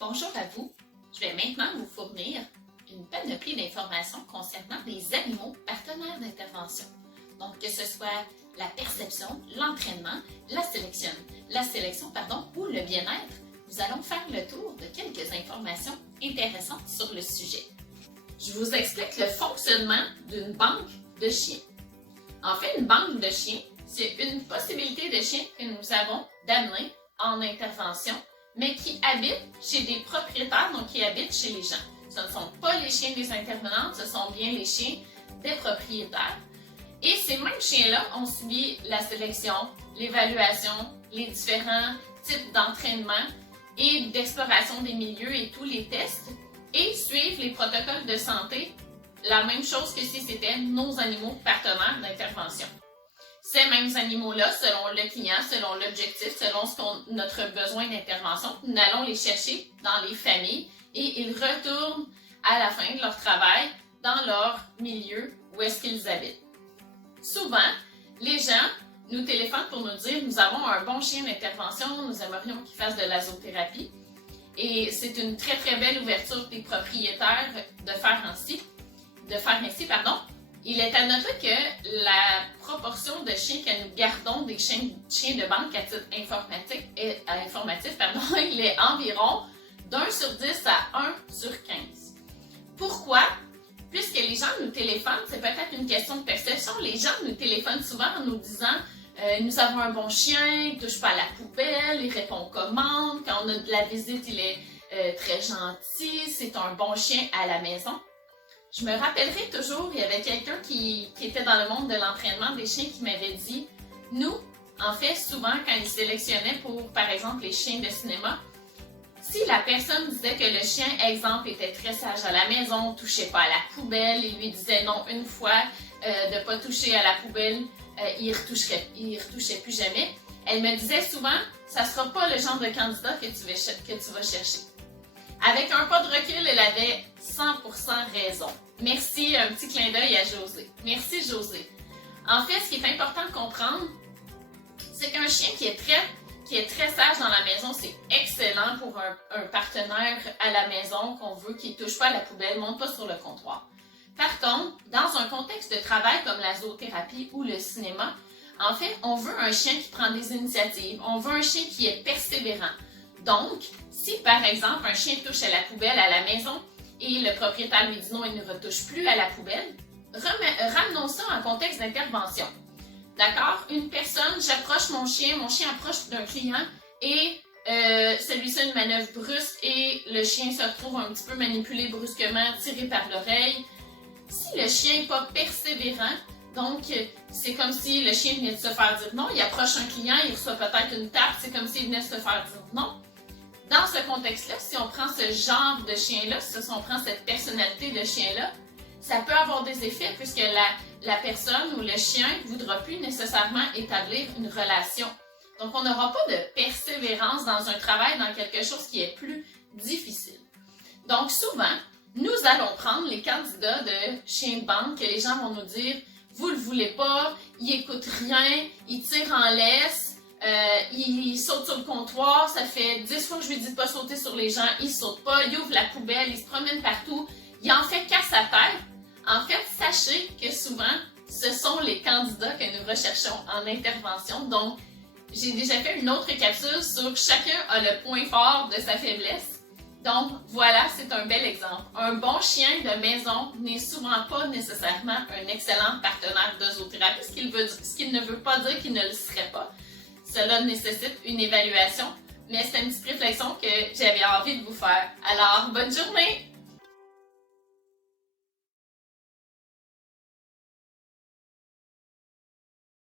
Bonjour à vous. Je vais maintenant vous fournir une panoplie d'informations concernant les animaux partenaires d'intervention. Donc, que ce soit la perception, l'entraînement, la sélection ou le bien-être, nous allons faire le tour de quelques informations intéressantes sur le sujet. Je vous explique le fonctionnement d'une banque de chiens. En fait, une banque de chiens, c'est une possibilité de chiens que nous avons d'amener en intervention, mais qui habitent chez des propriétaires, donc qui habitent chez les gens. Ce ne sont pas les chiens des intervenantes, ce sont bien les chiens des propriétaires. Et ces mêmes chiens-là ont subi la sélection, l'évaluation, les différents types d'entraînement et d'exploration des milieux et tous les tests, et suivent les protocoles de santé, la même chose que si c'était nos animaux partenaires d'intervention. Ces mêmes animaux-là, selon le client, selon l'objectif, selon notre besoin d'intervention, nous allons les chercher dans les familles et ils retournent à la fin de leur travail dans leur milieu où est-ce qu'ils habitent. Souvent, les gens nous téléphonent pour nous dire « Nous avons un bon chien d'intervention, nous aimerions qu'il fasse de la zoothérapie. » Et c'est une très très belle ouverture des propriétaires de faire ainsi. Il est à noter que la proportion de chiens que nous gardons des chiens de banque à titre informatif, il est environ d'1 sur 10 à 1 sur 15. Pourquoi? Puisque les gens nous téléphonent, c'est peut-être une question de perception, les gens nous téléphonent souvent en nous disant nous avons un bon chien, il ne touche pas à la poubelle, il répond aux commandes, quand on a de la visite, il est très gentil, c'est un bon chien à la maison. Je me rappellerai toujours, il y avait quelqu'un qui était dans le monde de l'entraînement des chiens qui m'avait dit « Nous, en fait, souvent, quand ils sélectionnaient pour, par exemple, les chiens de cinéma, si la personne disait que le chien, exemple, était très sage à la maison, ne touchait pas à la poubelle, il lui disait non une fois de ne pas toucher à la poubelle, il ne retouchait plus jamais, elle me disait souvent « Ça ne sera pas le genre de candidat que tu vas chercher. » Avec un pas de recul, elle avait 100% raison. Merci, un petit clin d'œil à José. Merci, José. En fait, ce qui est important de comprendre, c'est qu'un chien qui est très sage dans la maison, c'est excellent pour un partenaire à la maison qu'on veut qu'il ne touche pas à la poubelle, monte pas sur le comptoir. Par contre, dans un contexte de travail comme la zoothérapie ou le cinéma, en fait, on veut un chien qui prend des initiatives, on veut un chien qui est persévérant. Donc, si par exemple un chien touche à la poubelle à la maison et le propriétaire lui dit non, il ne retouche plus à la poubelle, ramenons ça en contexte d'intervention. D'accord? Une personne, j'approche mon chien approche d'un client et celui-ci a une manœuvre brusque et le chien se retrouve un petit peu manipulé brusquement, tiré par l'oreille. Si le chien n'est pas persévérant, donc c'est comme si le chien venait de se faire dire non, il approche un client, il reçoit peut-être une tape, c'est comme s'il venait de se faire dire non. Dans ce contexte-là, si on prend ce genre de chien-là, si on prend cette personnalité de chien-là, ça peut avoir des effets puisque la personne ou le chien ne voudra plus nécessairement établir une relation. Donc, on n'aura pas de persévérance dans un travail, dans quelque chose qui est plus difficile. Donc, souvent, nous allons prendre les candidats de chiens de banque que les gens vont nous dire « Vous le voulez pas, il écoute rien, il tire en laisse. » Il saute sur le comptoir, ça fait 10 fois que je lui dis de pas sauter sur les gens, il saute pas, il ouvre la poubelle, il se promène partout, il en fait qu'à sa tête. En fait, sachez que souvent, ce sont les candidats que nous recherchons en intervention. Donc, j'ai déjà fait une autre capsule sur chacun a le point fort de sa faiblesse. Donc, voilà, c'est un bel exemple. Un bon chien de maison n'est souvent pas nécessairement un excellent partenaire de zoothérapie, ce qui ne veut pas dire qu'il ne le serait pas. Cela nécessite une évaluation, mais c'est une petite réflexion que j'avais envie de vous faire. Alors, bonne journée!